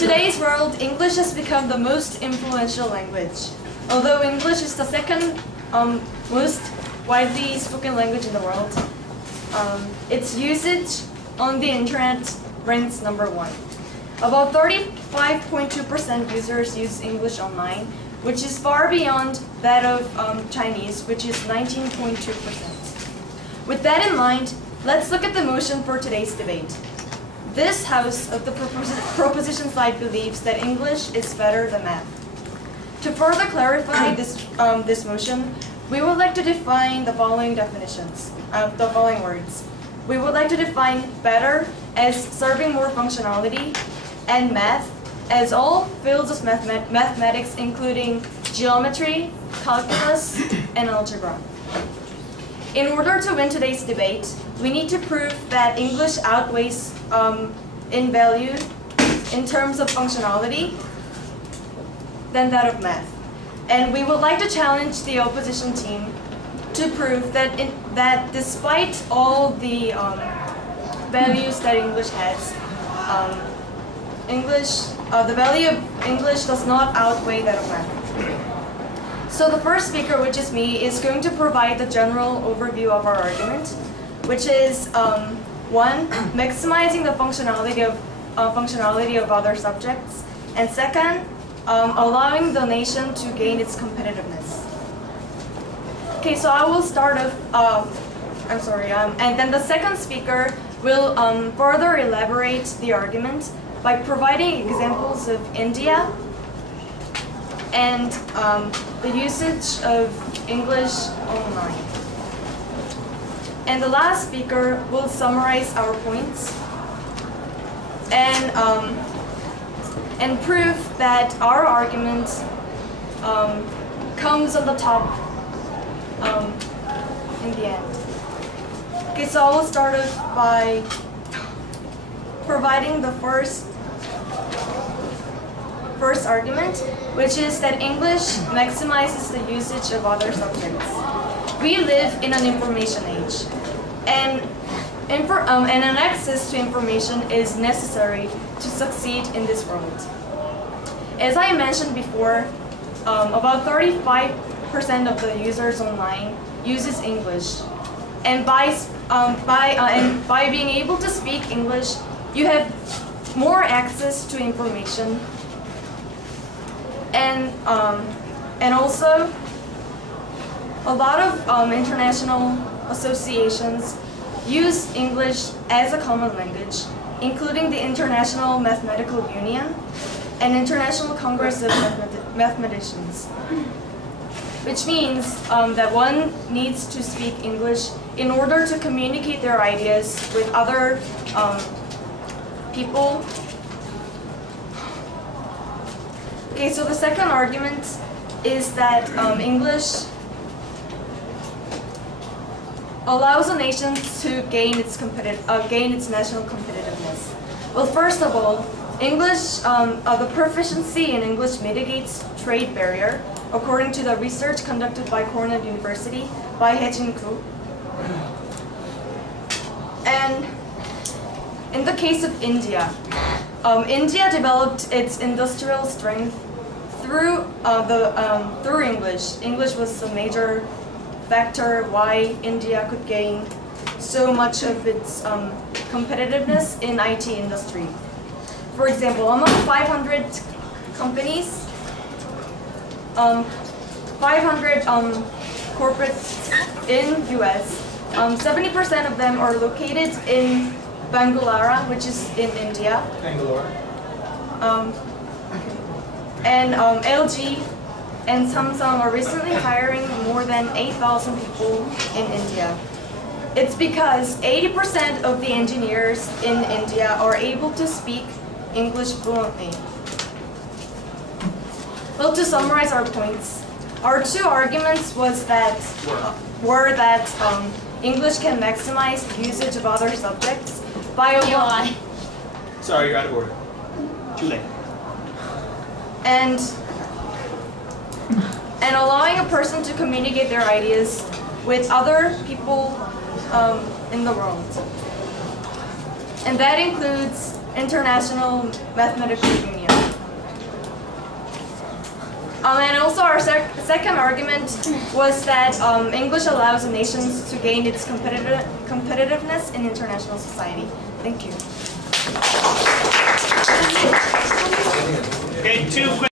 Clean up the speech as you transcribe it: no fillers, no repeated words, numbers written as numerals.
today's world, English has become the most influential language. Although English is the second most widely spoken language in the world, its usage on the internet ranks number 1. About 35.2% users use English online, which is far beyond that of Chinese, which is 19.2%. With that in mind, let's look at the motion for today's debate. This house of the proposition side believes that English is better than math. To further clarify this motion, we would like to define the following definitions, the following words. We would like to define better as serving more functionality, and math as all fields of mathematics, including geometry, calculus, and algebra. In order to win today's debate, we need to prove that English outweighs in value in terms of functionality than that of math. And we would like to challenge the opposition team to prove that that despite all the values that English has, the value of English does not outweigh that of math. So the first speaker, which is me, is going to provide the general overview of our argument, which is 1, maximizing the functionality of other subjects, and 2nd, allowing the nation to gain its competitiveness. Okay, so I will start off. And then the second speaker will further elaborate the argument by providing examples of India and the usage of English online. And the last speaker will summarize our points and prove that our argument comes on the top in the end. Okay, so I will start off by providing the first argument, which is that English maximizes the usage of other subjects. We live in an information age, and an access to information is necessary to succeed in this world. As I mentioned before, about 35% of the users online uses English, and by being able to speak English, you have more access to information, and also a lot of international associations use English as a common language, including the International Mathematical Union and International Congress of Mathematicians, which means that one needs to speak English in order to communicate their ideas with other people. Okay, so the second argument is that English allows a nation to gain its national competitiveness. Well, first of all, English, the proficiency in English mitigates trade barrier, according to the research conducted by Cornell University by Reznick. And in the case of India, India developed its industrial strength through English. English was a major factor why India could gain so much of its competitiveness in IT industry. For example, among 500 companies, 500 corporates in US, 70% of them are located in Bangalore, which is in India. Bangalore. And LG and Samsung are recently hiring more than 8,000 people in India. It's because 80% of the engineers in India are able to speak English fluently. Well, to summarize our points, our two arguments were that English can maximize the usage of other subjects by Sorry, you're out of order. Too late. And allowing a person to communicate their ideas with other people in the world. And that includes International Mathematical Union. And also our second argument was that English allows the nations to gain its competitiveness in international society. Thank you. Okay, 2 questions.